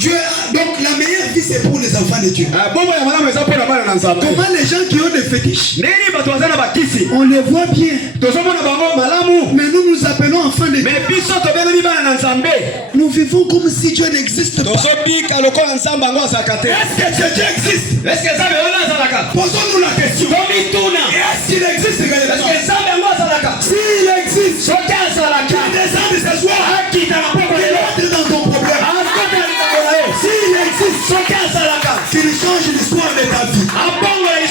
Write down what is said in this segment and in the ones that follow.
Dieu a, donc la meilleure vie c'est pour les enfants de Dieu. Comment les gens qui ont des fétiches, on les voit bien, mais nous appelons enfants de Dieu. Nous vivons comme si Dieu n'existe pas. Est-ce que Dieu existe? Posons-nous la question. Est-ce qu'il existe? S'il existe, qu'il descende ce soir, qu'il entre dans ton problème. S'il existe, qu'il change l'histoire de ta vie. Et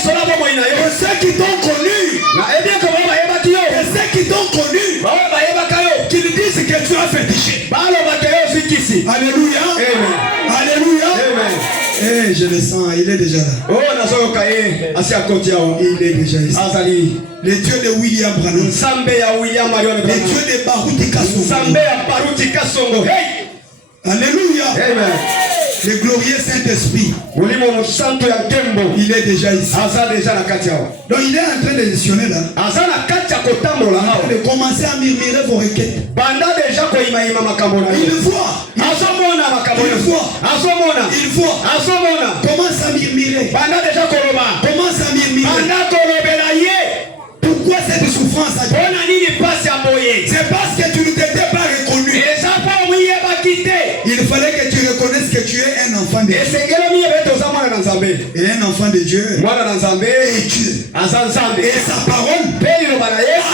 ceux qui t'ont connu, qu'ils disent que tu as fétiché. Alléluia. Amen. Alléluia. Amen. Eh, je le sens, il est déjà là. Il est déjà ici. Le Dieu de William Branham. Le Dieu de Baruti Kasongo. Alléluia. Amen. Le glorieux Saint-Esprit, il est déjà ici. Donc il est en train d'éditionner là. De commencer à murmurer vos requêtes. Il voit. Commence à murmurer. Commence à murmurer. Pourquoi cette souffrance? C'est parce que tu ne t'étais pas reconnu. Il fallait que tu reconnaisses que tu es un enfant de Dieu. Et un enfant de Dieu. Et Dieu. Et sa parole a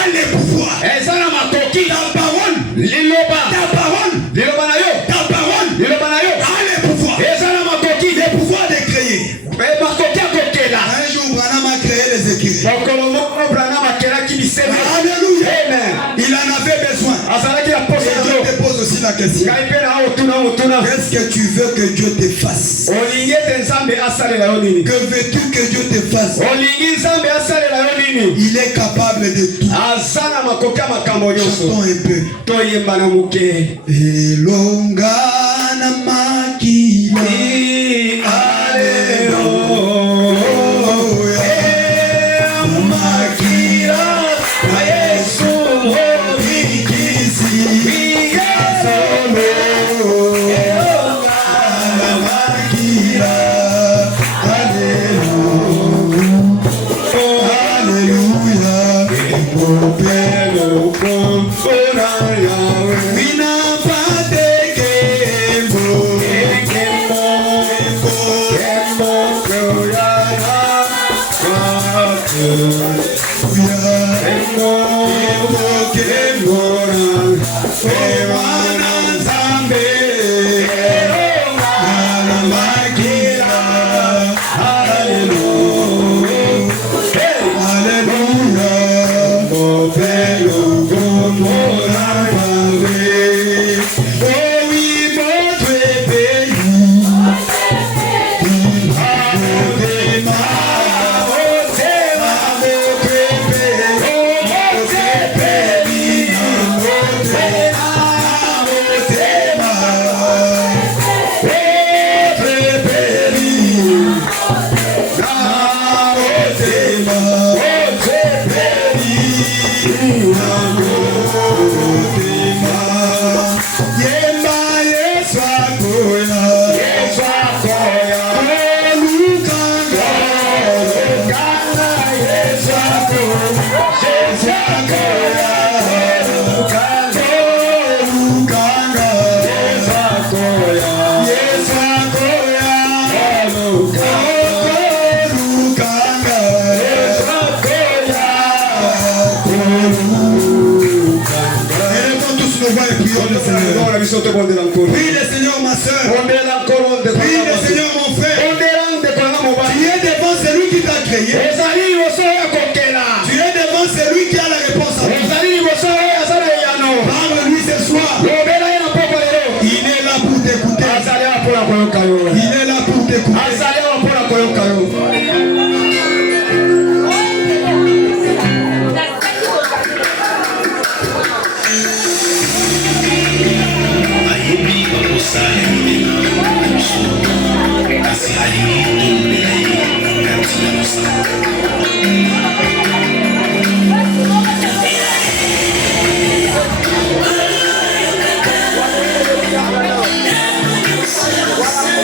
le pouvoir. Ta parole a le pouvoir. Le pouvoir de créer. Un jour, Branham a créé les écrits. Alléluia. Il en avait besoin. Et Dieu te pose aussi la question. Qu'est-ce que tu veux que Dieu te fasse? Que veux-tu que Dieu te fasse? Il est capable de tout. Chantons un peu. Elongana makila. Prie le Seigneur, ma soeur. Prie le Seigneur, mon frère. Tu es devant celui qui t'a créé. Tu es devant celui qui a la réponse à tout. Parle-lui ce soir. Il est là pour t'écouter. Il est là pour t'écouter. Wow.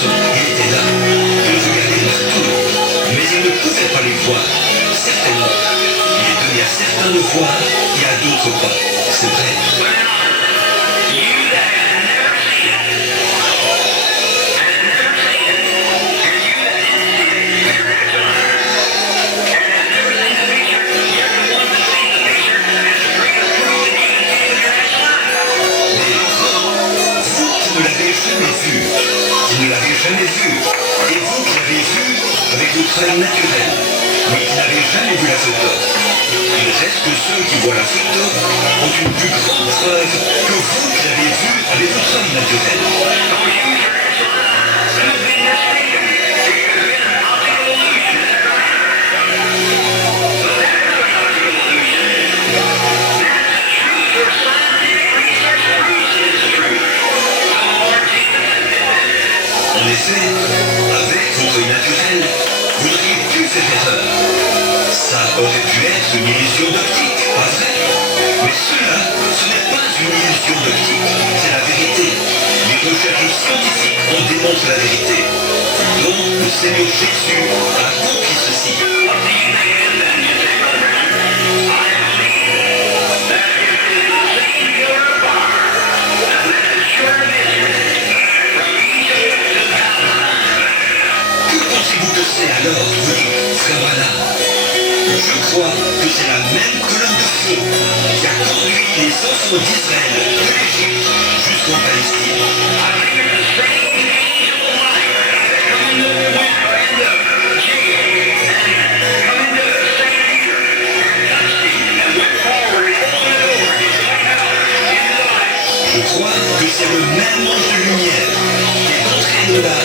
poissons, il était là. Je les regardais partout, mais il ne pouvait pas les voir. Certainement. Il est donné à certains de voir et à d'autres pas. C'est vrai. Vous ne l'avez jamais vu, et vous qui l'avez vu avec votre œil naturel, mais qui n'avez jamais vu la photo. Il reste que ceux qui voient la photo ont une plus grande preuve que vous qui l'avez vu avec votre œil naturel. En effet, avec votre œil naturel, vous n'auriez pu faire erreur. Ça aurait pu être une illusion d'optique, pas vrai? Mais cela, ce n'est pas une illusion d'optique, c'est la vérité. Les recherches scientifiques en démontrent la vérité. Donc, le Seigneur Jésus a accompli ceci. Alors, vous dites, frère Branham, je crois que c'est la même colonne de feu qui a conduit les enfants d'Israël de l'Égypte jusqu'en Palestine. Je crois que c'est le même ange de lumière qui est entré de la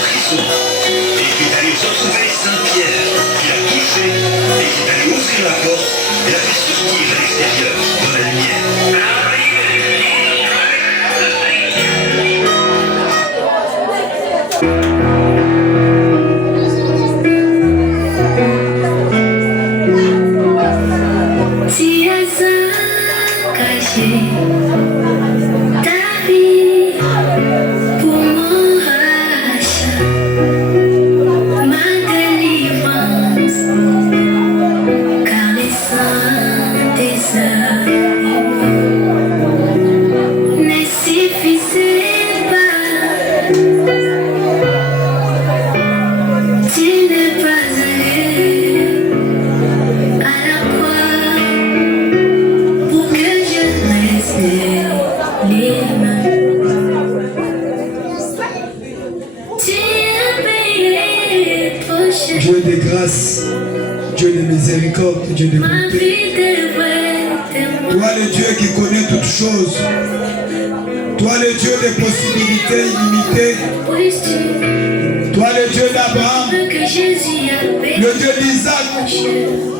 prison. Et qui est allé retrouver Saint-Pierre, qui l'a touché, et qui est allé ouvrir la porte, et l'a fait sortir à l'extérieur, dans la lumière. Dieu de grâce, Dieu de miséricorde, Dieu de bonté. Toi le Dieu qui connaît toutes choses. Toi le Dieu des possibilités illimitées. Toi le Dieu d'Abraham, le Dieu d'Isaac,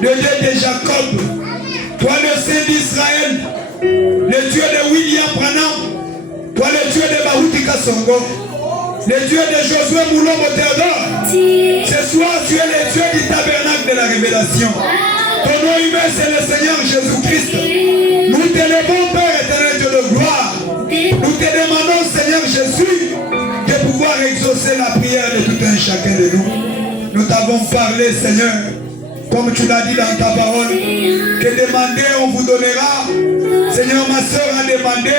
le Dieu de Jacob. Toi le Saint d'Israël, le Dieu de William Branham. Toi le Dieu de Bahuti Kasongo, le Dieu de Josué Moulombo Théodore. Ce soir, tu es le Dieu du tabernacle de la révélation. Ton nom humain, c'est le Seigneur Jésus-Christ. Nous t'élevons, Père éternel, Dieu de gloire. Nous te demandons, Seigneur Jésus, de pouvoir exaucer la prière de tout un chacun de nous. Nous t'avons parlé, Seigneur, comme tu l'as dit dans ta parole, que demander, on vous donnera. Seigneur, ma soeur a demandé,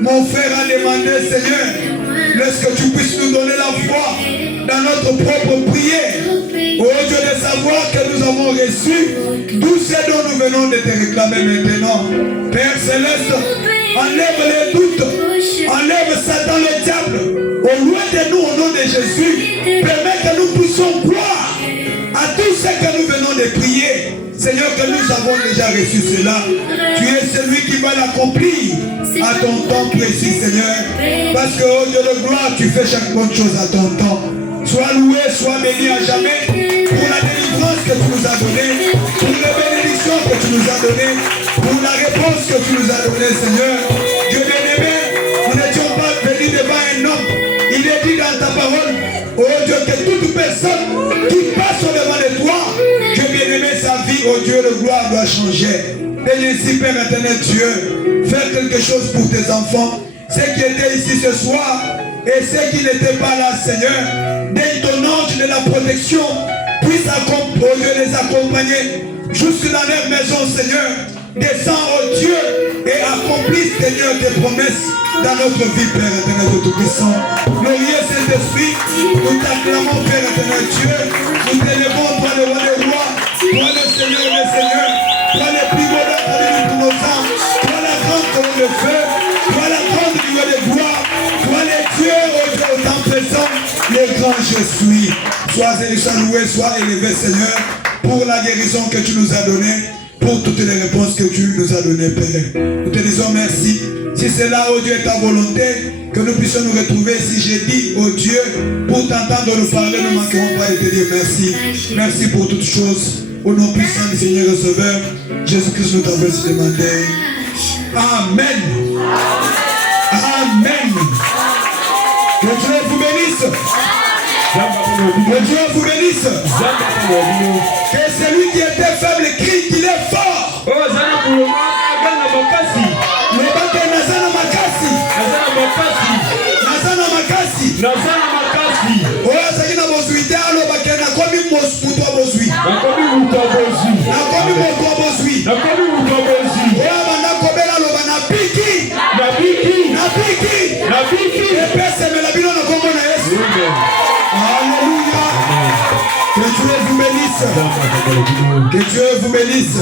mon frère a demandé, Seigneur, laisse que tu puisses nous donner la foi dans notre propre prière. Oh Dieu, de savoir que nous avons reçu tout ce dont nous venons de te réclamer maintenant. Père Céleste, enlève les doutes, enlève Satan le diable. Au loin de nous, au nom de Jésus, permets que nous puissions croire à tout ce que nous venons de prier. Seigneur, que nous avons déjà reçu cela. Tu es celui qui va l'accomplir à ton temps précis, Seigneur. Parce que, oh Dieu de gloire, tu fais chaque bonne chose à ton temps. Sois loué, sois béni à jamais pour la délivrance que tu nous as donnée, pour les bénédictions que tu nous as données, pour la réponse que tu nous as donnée, Seigneur. Dieu bien-aimé, nous n'étions pas venus devant un homme. Il est dit dans ta parole, oh Dieu, que toute personne qui passe au devant de toi, Dieu bien-aimé, sa vie, oh Dieu de gloire, doit changer. Daigne ainsi, Père éternel Dieu, faire quelque chose pour tes enfants. Ceux qui étaient ici ce soir, Et ceux qui n'étaient pas là, Seigneur, dès ton ange de la protection puisse les accompagner jusque dans leur maison, Seigneur. Descends, oh Dieu, et accomplis, Seigneur, tes promesses dans notre vie, Père éternel de Tout-Puissant. Glorieux Saint-Esprit, nous t'acclamons, Père éternel Dieu. Nous t'élevons, toi le roi des rois, toi le Seigneur des seigneurs, toi le plus beau d'être pour nos âmes, toi la grande colonne de feu, toi la grande lueur de gloire, toi les dieux, oh Dieu, au temps présent, les grands je suis. Sois loué, sois élevé, Seigneur, pour la guérison que tu nous as donnée, pour toutes les réponses que tu nous as données, Père. Nous te disons merci. Si c'est là, oh Dieu, est ta volonté, que nous puissions nous retrouver. Si j'ai dit, oh Dieu, pour t'entendre nous parler, nous ne manquerons pas de te dire merci. Merci pour toutes choses. Au nom puissant du Seigneur et Sauveur, Jésus-Christ, nous t'avons ainsi demandé. Amen. Amen. Que Dieu vous bénisse. Que Dieu vous bénisse. Que celui qui était faible crie qu'il est fort. Que Dieu vous bénisse. Que Dieu vous bénisse.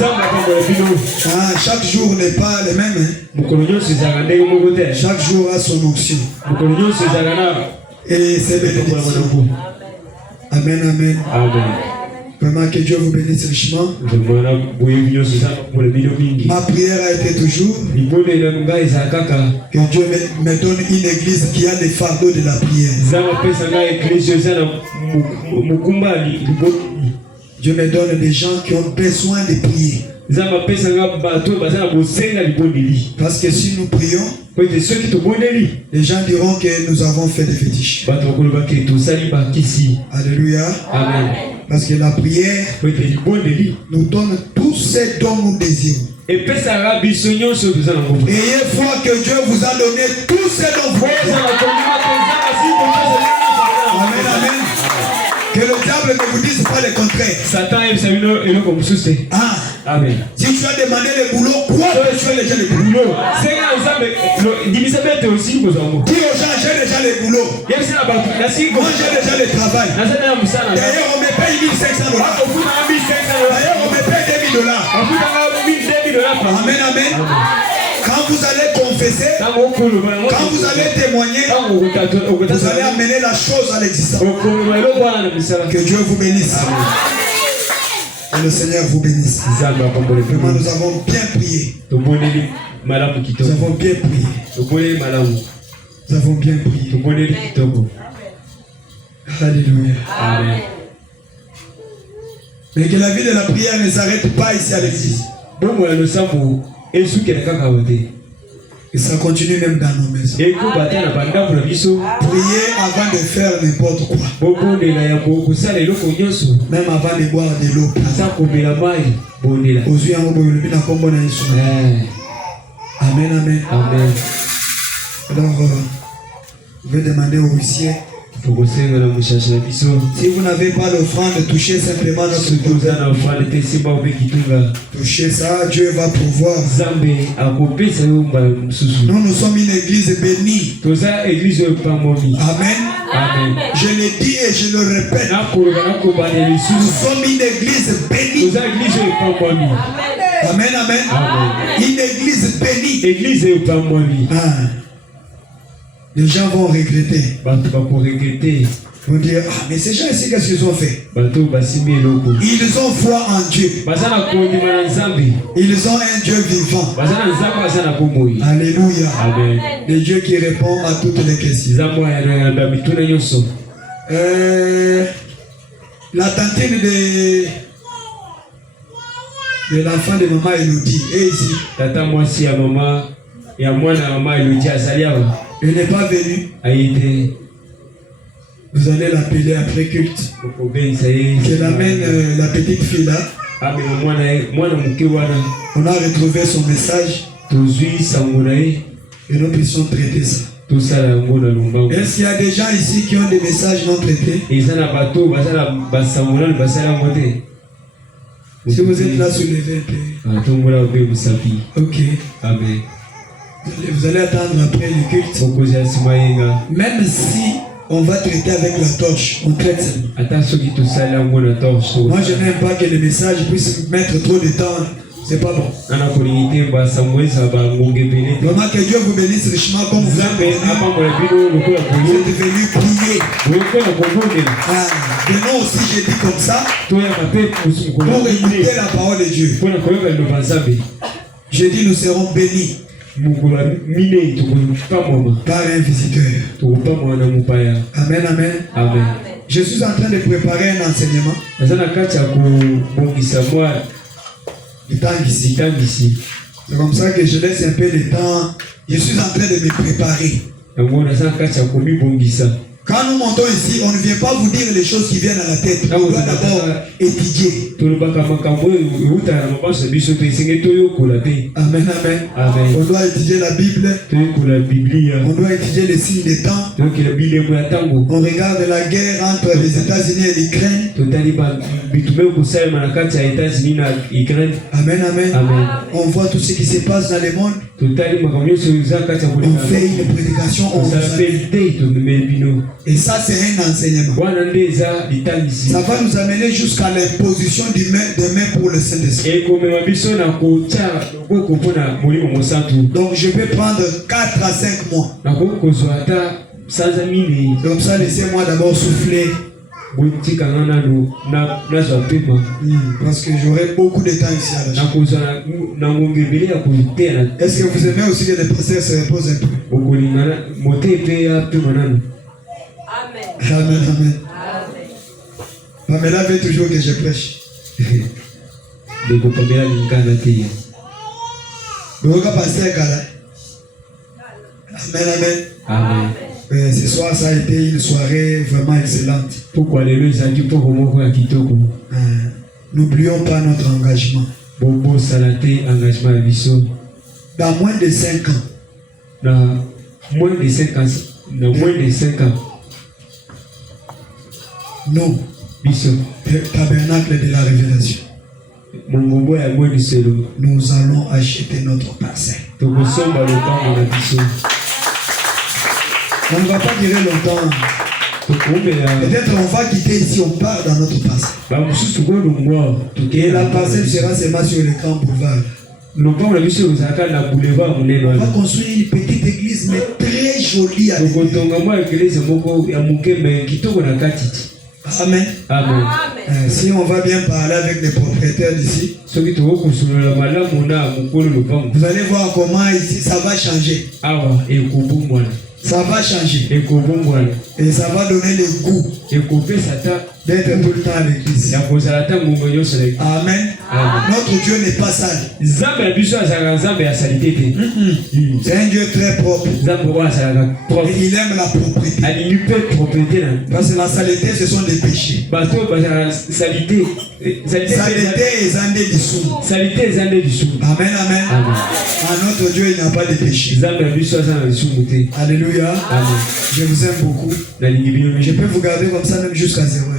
Ah, chaque jour n'est pas le même. Hein? Chaque jour a son onction. Et c'est bénédiction. Amen, amen. Vraiment que Dieu vous bénisse richement. Ma prière a été toujours que Dieu me donne une église qui a les fardeaux de la prière. Dieu me donne des gens qui ont besoin de prier. Parce que si nous prions, les gens diront que nous avons fait des fétiches. Alléluia. Amen. Parce que la prière nous donne tout ce dont nous désirons. Ayez foi que Dieu vous a donné tout ce dont vous désirez. Amen, amen. Que le diable ne vous dise pas le contraire. Ah. Amen. Si tu as demandé le boulot, crois que tu as déjà le boulot. Dis aux gens, j'ai déjà le boulot. Moi, j'ai déjà le travail. D'ailleurs, on me paye $1,500. D'ailleurs, on me paye $2,000. Amen, amen. Quand vous allez confesser, quand vous allez témoigner, vous allez amener la chose à l'existence. Que Dieu vous bénisse. Et le Seigneur vous bénisse. Vraiment, nous avons bien prié. Nous avons bien prié. Nous avons bien prié. Alléluia. Amen. Mais que la vie de la prière ne s'arrête pas ici à l'église. Et ça continue même dans nos maisons. Priez avant de faire n'importe quoi. Même avant de boire de l'eau. Amen, amen. Amen. Alors, je vais demander aux huissiers. Si vous n'avez pas l'offrande, touchez simplement notre Dieu. Touchez ça, Dieu va pouvoir. Nous sommes une église bénie. Amen. Amen. Je le dis et je le répète. Nous sommes une église bénie. Amen, amen. Une église bénie. Ah. Les gens vont regretter. Ils vont dire, ah, mais ces gens ici, qu'est-ce qu'ils ont fait? Ils ont foi en Dieu. Ils ont un Dieu vivant. Alléluia. Amen. Le Dieu qui répond à toutes les questions. La tantine de l'enfant de maman Elodie est ici. Elle n'est pas venue. Vous allez l'appeler après culte. Qu'elle amène la petite fille là. On a retrouvé son message. Et nous puissions traiter ça. Est-ce qu'il y a des gens ici qui ont des messages non traités? Si vous êtes là, soulevez un peu. Ok. Amen. Vous allez attendre après le culte. Même si on va traiter avec la torche, on traite seulement. Moi, je n'aime pas que les messages puissent mettre trop de temps. C'est pas bon. Vraiment que Dieu vous bénisse richement comme vous êtes venu. Vous êtes venu prier. De nous aussi, j'ai dit comme ça. Pour écouter la parole de Dieu. J'ai dit nous serons bénis par un visiteur. Amen, amen. Amen. Je suis en train de préparer un enseignement. C'est comme ça que je laisse un peu de temps. Je suis en train de me préparer. Quand nous montons ici, on ne vient pas vous dire les choses qui viennent à la tête. On doit d'abord étudier. Amen, amen. On doit étudier la Bible. On doit étudier les signes des temps. On regarde la guerre entre les États-Unis et l'Ukraine. Amen, amen. On voit tout ce qui se passe dans le monde. On fait une prédication. Et ça, c'est un enseignement. Ça va nous amener jusqu'à l'imposition des mains pour le Saint-Esprit. Donc, je peux prendre 4 à 5 mois. Comme ça, laissez-moi d'abord souffler. Parce que j'aurai beaucoup de temps ici à la chambre. Est-ce que vous aimez aussi que les pasteurs se reposent un peu? Amen, amen. Pamela veut toujours que je prêche. Amen, amen. Amen. Ce soir, ça a été une soirée vraiment excellente. N'oublions pas notre engagement. Dans moins de 5 ans. Nous, le tabernacle de la révélation, nous allons acheter notre parcelle. On ne va pas durer longtemps. Peut-être on va quitter ici, on part dans notre parcelle. Et la parcelle sera seulement sur le camp boulevard. On va construire une petite église, mais très jolie. Amen. Amen. Si on va bien parler avec les propriétaires d'ici, vous allez voir comment ici ça va changer. Ça va changer. Et ça va donner le goût d'être tout le temps à l'église. Amen. Notre Dieu n'est pas sale. C'est un Dieu très propre. Et il aime la propreté. Parce que la saleté, ce sont des péchés. Saleté et zandé du sou. Amen, amen. Notre Dieu, il n'a pas de péché. Alléluia. Amen. Je vous aime beaucoup. Je peux vous garder comme ça même jusqu'à 0 heure.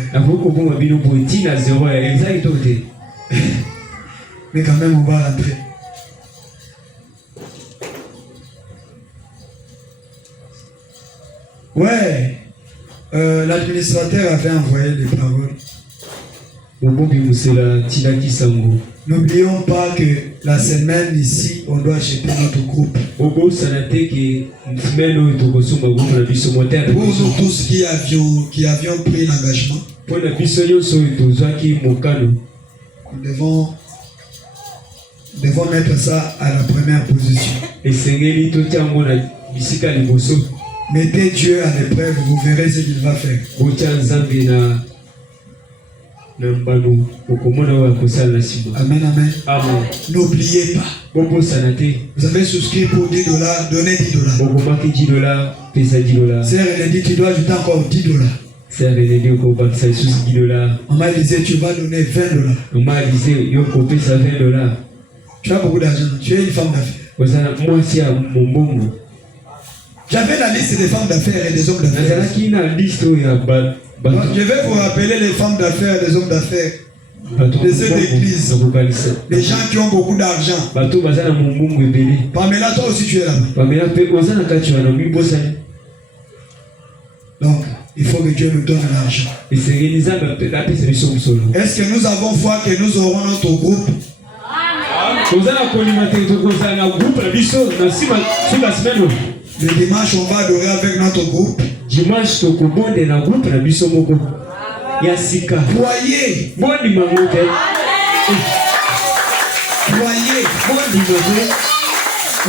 Mais quand même, on va rentrer. Ouais. L'administrateur avait envoyé des paroles. N'oublions pas que la semaine ici, on doit acheter notre groupe. Pour nous tous qui avions pris l'engagement, nous devons mettre ça à la première position. Mettez Dieu à l'épreuve, vous verrez ce qu'il va faire. Amen, amen. N'oubliez pas. Vous avez souscrit pour $10, donnez $10. Sœur, elle a dit, tu dois ajouter encore $10. Maman disait, tu vas donner $20. Tu as beaucoup d'argent. Tu es une femme d'affaires. J'avais la liste des femmes d'affaires et des hommes d'affaires. Je vais vous rappeler les femmes d'affaires et les hommes d'affaires. De cette église. Les gens qui ont beaucoup d'argent. Pamela, toi aussi tu es là. Donc, il faut que Dieu nous donne l'argent. Est-ce que nous avons foi que nous aurons notre groupe? Le dimanche, on va adorer avec notre groupe. Croyez.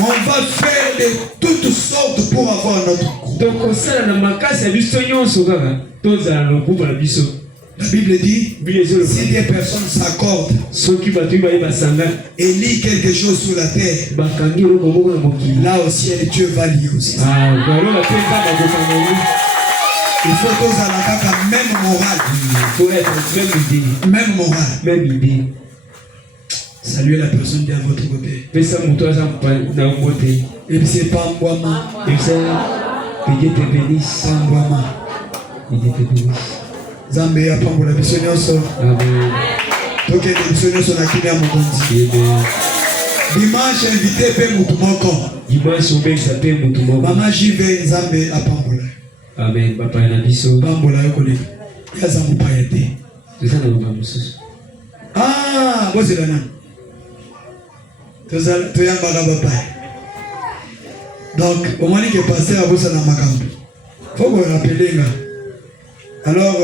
On va faire de toutes sortes pour avoir notre groupe. La Bible dit, si des personnes s'accordent et lisent quelque chose sur la terre, là au ciel, Dieu va lire aussi. Il faut que vous ayez la même morale. Même morale. Même idée. Saluez la personne qui est à votre côté. Et puis c'est pas un bois. Que Dieu te bénisse. Zambé a pas la mission nyonso. Amen. Donc les missions sont acquis à mon compte. Dimanche invité pe mutu moko. Dimanche obekisa pe mutu moko. Mama jive Zambé a pambola. Amen. Papa na biso. Pambola yoko le. Ya zambu payete. C'est ça na mama mususu. Ah, boze lana. To yamba ga papa. Donc, au moment que pasteur a bossa na makambo. Faut vous rappeler là. Alors,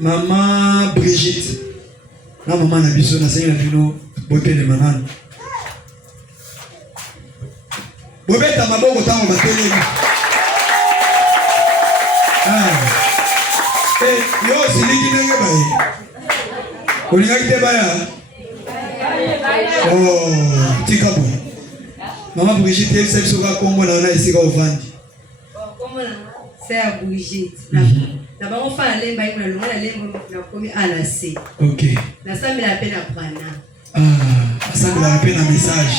maman Brigitte, la maman na biso na seigneur bino bote le maman. Bobeta maboko tango batelemi. Yo siliki ndenge baye. Olingaki te baya. Oh, tika bo. Maman Brigitte yebisa biso ka kombo na ona esika ovandi. Kombo na c'est à Brigitte. Na bango fa na lemba iko na longa na lemba na komi anase. OK. Na sambi la peine à prana. Sambi la peine à message.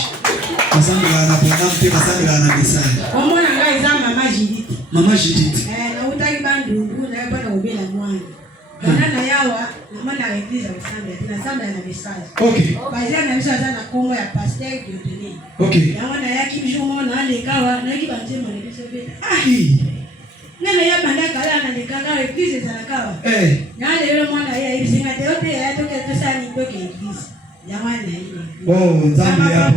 Sambi la na prana mpe sambi la na message. Kombo na ngai za mama Judith. Mama Judith. Na utaki bandungu na bana obela mwana. Na yawa na mana église ya sambi na message. OK. Bazia na message na Kongo ya pasteur Diodone. OK. Yango na yaki bijumo na lekawa na yaki banze mo ne biso beta. Nana ya banda kala na lekanga église za nakawa. Na lelo mwana ya ibisinga te ote ya toke tosani toke église. Ya mwana ile. Oh, nzambe ya.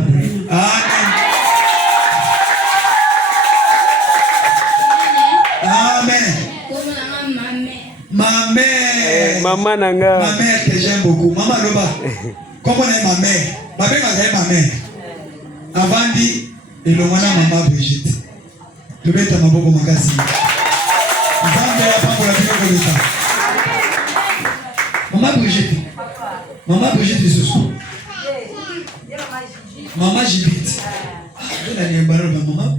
Amen. Maman nanga. Ma mère que j'aime beaucoup. Maman loba. Comment est ma mère? Ma mère est ma mère. Avant dit et le mwana maman Brigitte. Tu beta maboko makasi. Nzambe ya pambo la bino koleka. Maman Brigitte. Maman Brigitte lisusu. Maman Judith.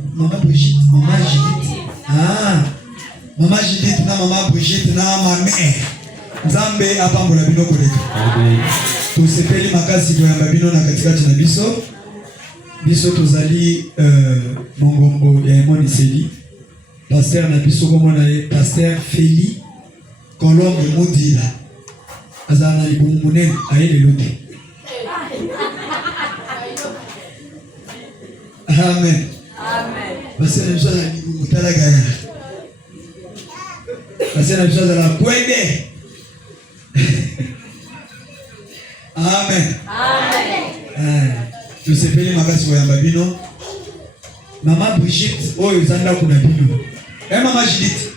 Maman Brigitte. Maman Judith. Maman Judith na maman Brigitte na ma mère. Nzambe apambo la bino koleka. Amen. Tosepeli makasi koyamba bino na katikati na biso. Biso tozali mongombo ya Emoni Seli. Pasteur na biso komona ye Pasteur Feli Colombe Modila. Azana libumu munene ayele lote. Amen. Amen. Pasteur na biso na libumu talaga. Pasteur na biso na kwende. Amen. Amen. Tosepeli makasi koyamba bino. Maman Brigitte oyo zanda kuna bino. Maman Judith.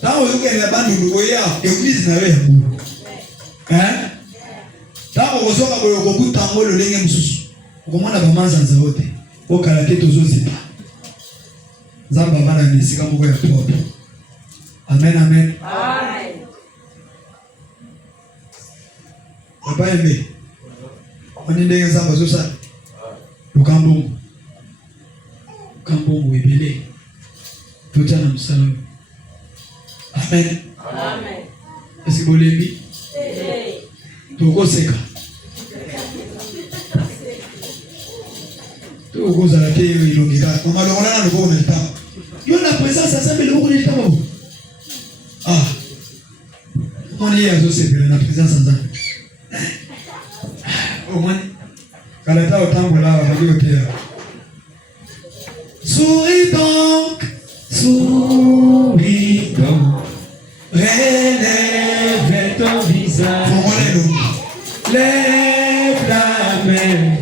Tawo yoke ya bandu ngoya église na we. Tawo kozoka boyo kokuta ngolo lenge mususu. Ukomona bamanza nzawote. Okala ke tozozipa. Zamba bana nisika moko ya pop. Amen amen. Amen. Papa eme. On ndenge zamba zosa. Lukambo. Kambo mwebele. Tuta na msalama. Amen. Amen. Est-ce que vous l'aimez? Toko seka. Toko beaucoup à la télé, il a on a le rôle le bon temps. Il y a la présence à ça, mais le bon temps. Ah, on y est à Joseph, la présence à ça. Au moins, quand elle est au temps, là, on va dire au théâtre. Souris donc, relève ton visage, lève la main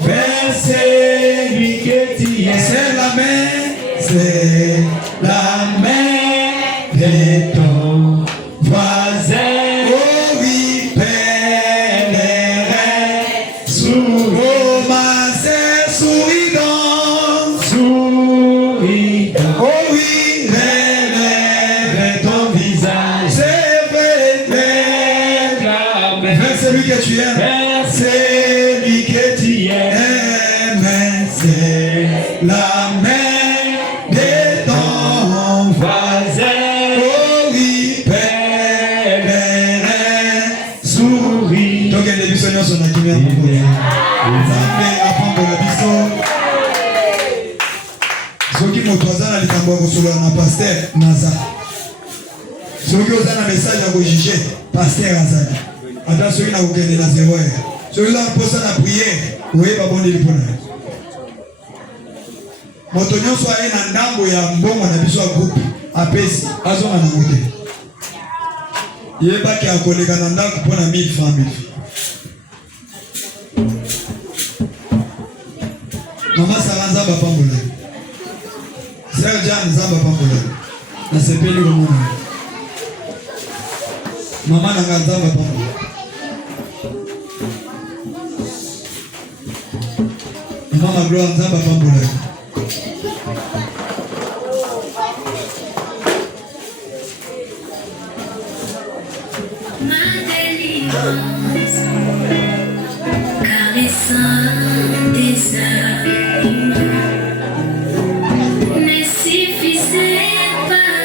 vers celui que tu es. C'est la main, C'est la main de ton voisin. oh oui, Pèlerin, souris, oh ma sœur, souris donc. souris, Oh oui, relève ton visage, c'est vrai, lève la main vers celui que tu aimes. vers celui que tu es. C'est la main de ton Voisin, oh oui, pèlerin, souris. donc il y a des bisognes sur la kimia. Nzambe apambola biso. Soki moto aza na likambo ya kosolola na paster naza. Soki oza na message ya kojuge paster azali. Ata soki na kokende na 0 heure. Soki oza mposa na priere oyeba bondeli mpona yo. Moto nyonso aye na ndambo ya mbongo na biso ya groupe apesi azonga na mote. Yebaki akoleka na ndako mpona 1000 francs 1000 francs. Mama Sara Nzamba pambola. Sœur Jeanne Nzamba pambola. Nasepeli komona. Mama Nanga Nzamba pambola. Mama Gloire Nzamba pambola. Ma délivrance, caressant tes âmes, ne suffisait pas.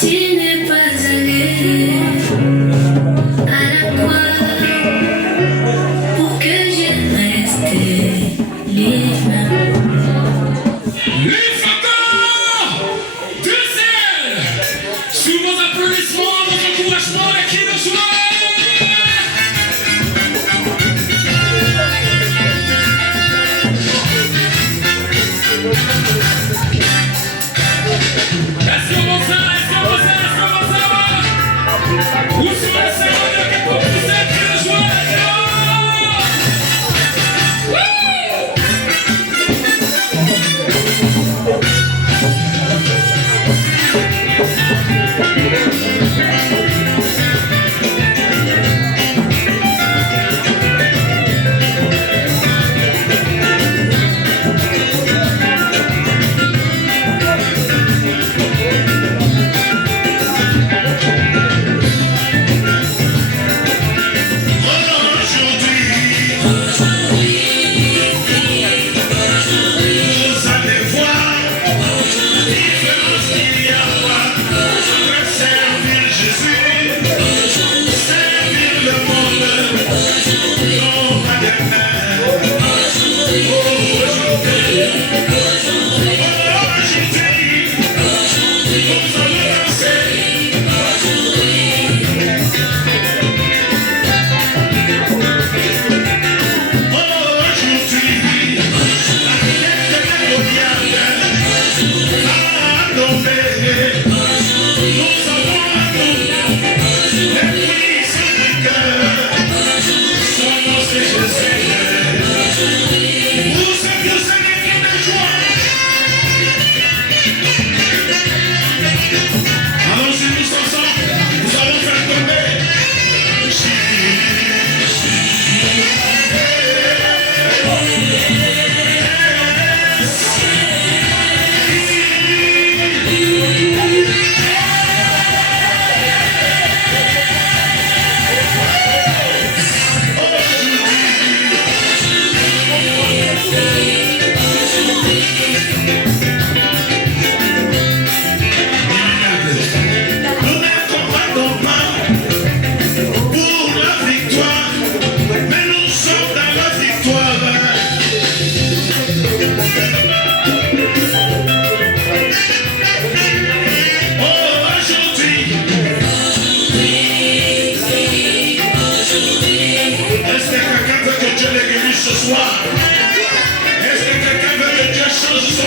Tu n'es pas allé à la croix pour que je reste libre. Les Fakars de Zèle, sous vos applaudissements, vos encouragements, et qui le joie. Est-ce que vous savez, où sont les Seigneurs qui pour vous êtes qui le joie. Oui!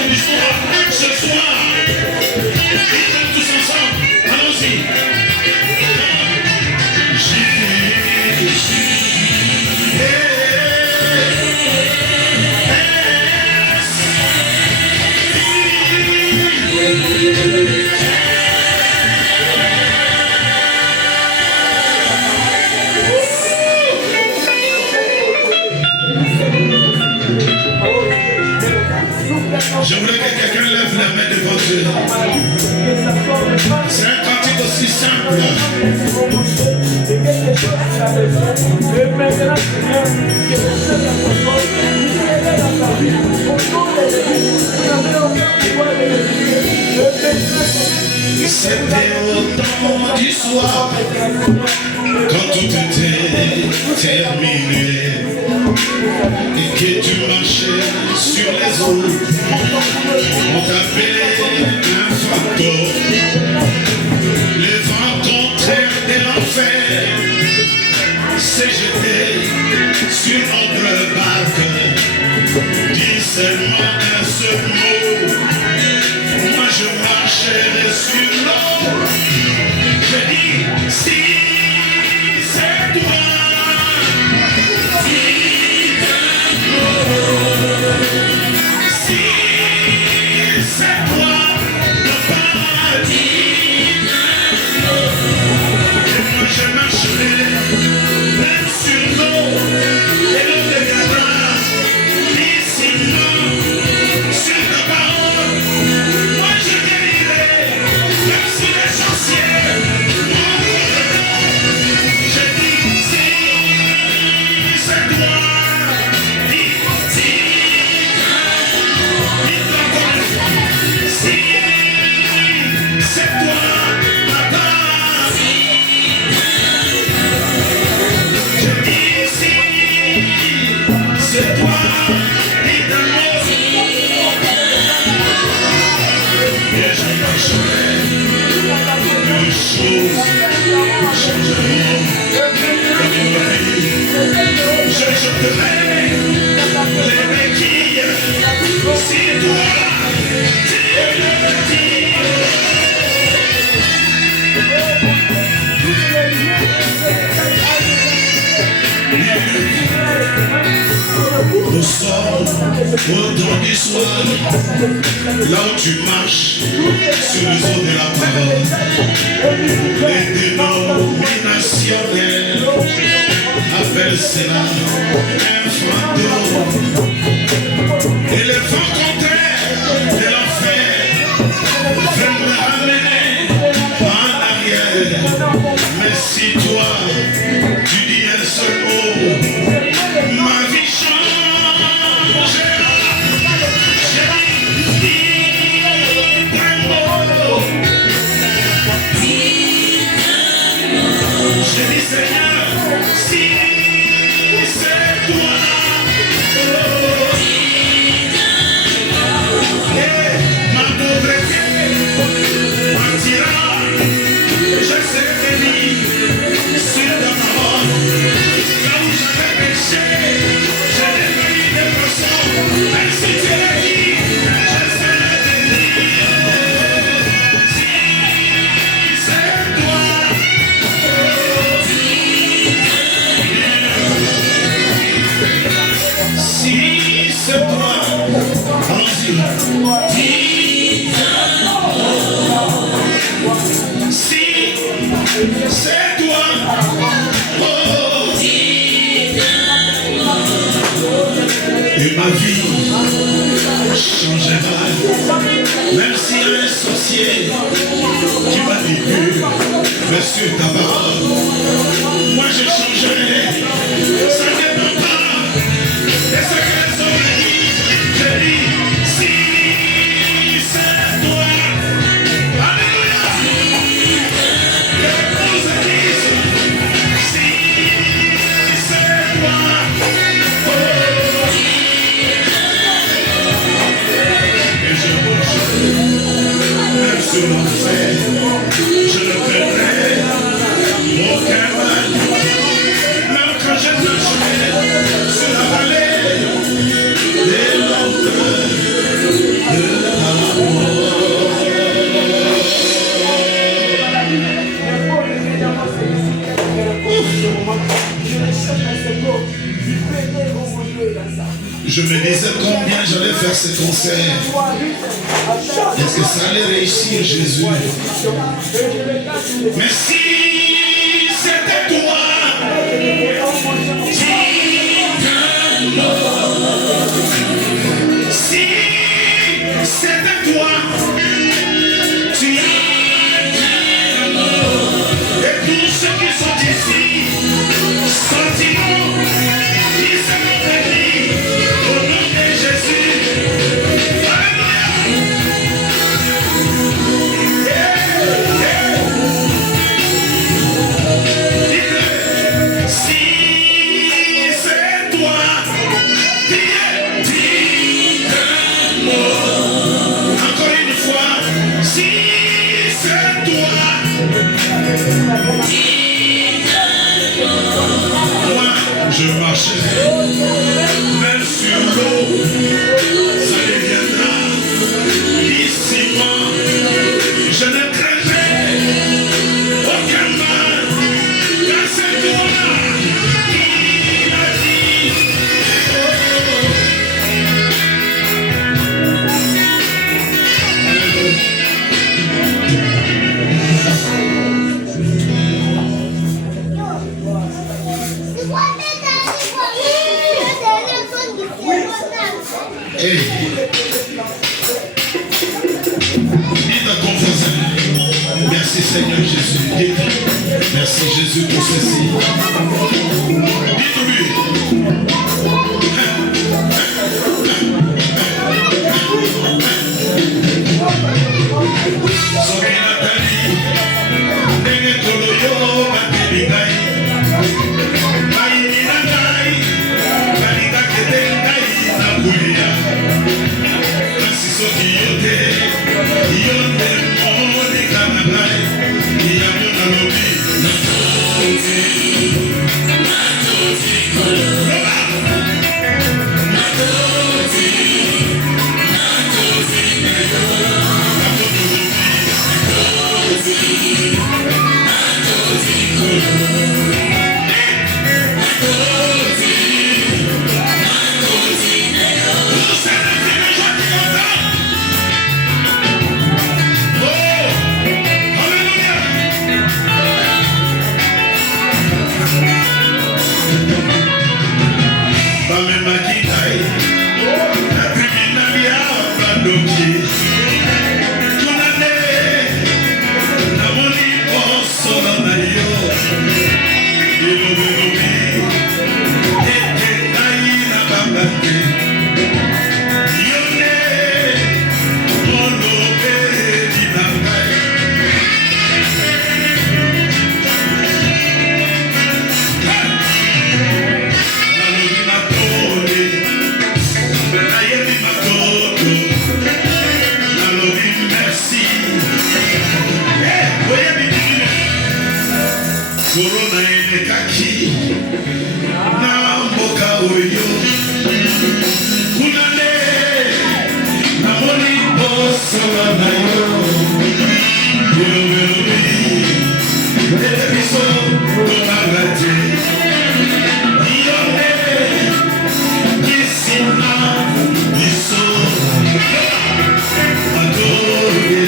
du soir, ce soir. Dites-le tous ensemble. Allons-y. Je voulais que quelqu'un lève la main devant Dieu. C'est un cantique aussi simple. C'était au temps du soir, quand tout était terminé, et que tu marchais sur les eaux. On t'appelait un fantôme. Les vents contraires de l'enfer s'est jeté sur notre barque. Dis seulement un seul mot. Moi je marcherai sur l'eau. Je dis si c'est toi. Je marcherai même sur l'eau et l'eau deviendra difficilement sur ta parole. Moi je guérirai même si les sorciers m'ont. Je dis si c'est toi, dis-toi encore une fois. Si c'est toi, papa. C'est toi, dis-moi. Et je marcherai, une chose changeront dans ma vie. Je jeterai les béquilles, si toi, tu le dis. Nous sommes au temps du soir, là où tu marches sur les eaux de la parole. Les dénominationnels appellent cela un fantôme. Et les vents contraires de l'enfer veulent me ramener en arrière. Mais si toi, tu dis un seul mot, ma vie change. Je dis Seigneur, si c'est toi, et ma pauvreté partira, je serai béni sur ta parole. Là où j'avais péché, je l'ai béni de façon, même si tu l'as dit, je serai béni. Si c'est toi. Si c'est toi, allons-y. Si c'est toi, oh. Et ma vie changera, même si un sorcier qui manipule me sur ta parole, moi je changerai. Ça ne dépend pas. Et ce que les hommes disent, je dis, si c'est toi, alléluia. Les épouses disent, si c'est toi, oh. Et je marcherai, même sur l'enfer, je ne perdrai faire ce concert. Est-ce que ça allait réussir, Jésus? Mais si c'était toi, si c'était toi, tu es. Et tous ceux qui sont ici, sentiments, ils se bénis au nom de Jésus. Alléluia. Dites-le, si c'est toi, dis un mot. Encore une fois, si c'est toi. Moi, je marcherai même sur l'eau, ça deviendra glissement. Je ne craindrai aucun mal, car c'est toi qui l'as dit. Hey. Dites à ton voisin, merci Seigneur Jésus. Dites, merci Jésus pour ceci. Dites-lui. Soki Nathalie, ndenge toloyo bateligai, bayini na ngai, balingaki ete ngai nakulia. Kasi soki yo te, yo nde monika na ngai, yango nalobi natoti kolo. Corona elekaki na mboka oyo kunane namoni bosola na yo elobelobi ete biso tobanga te yo nde kisina biso atoye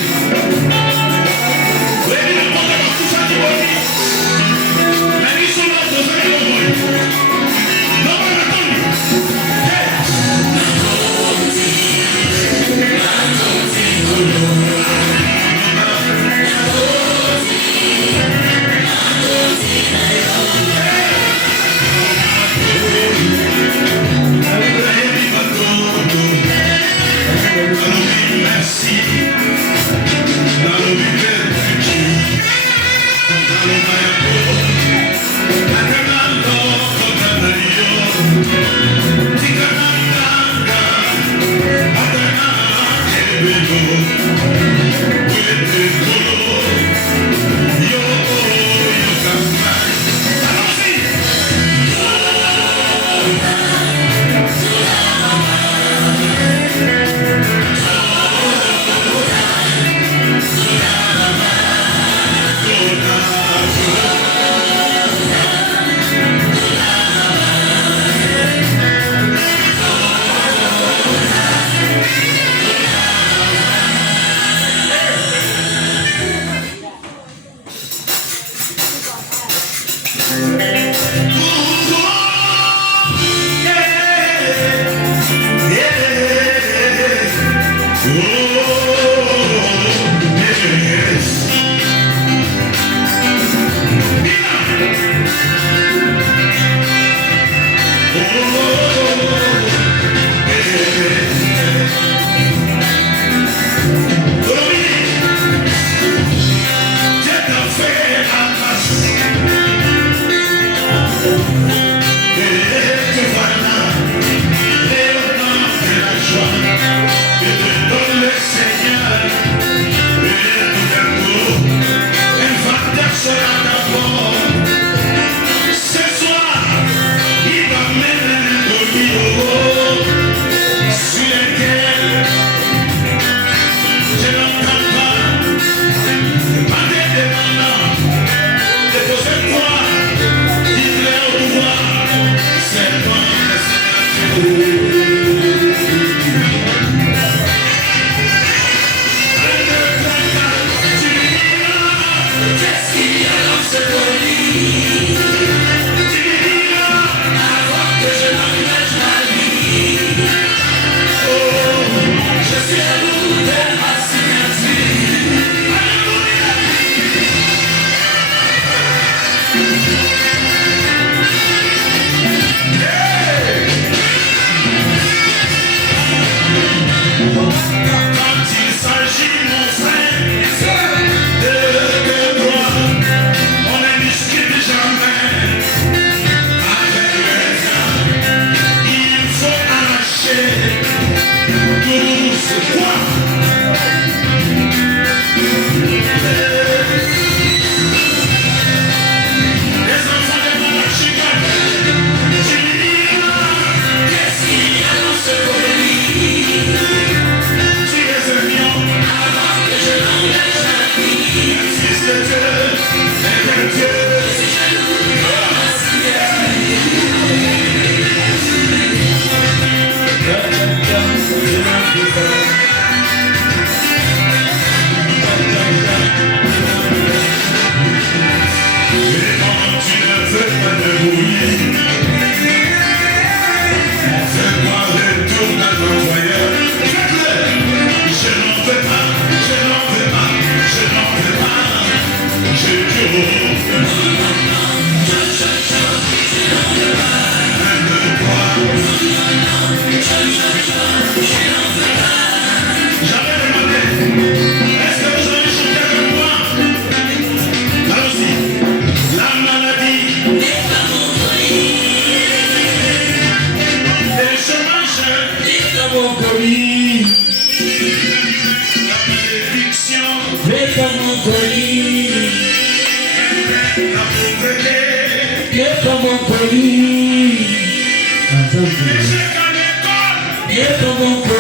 Viens dans mon colis.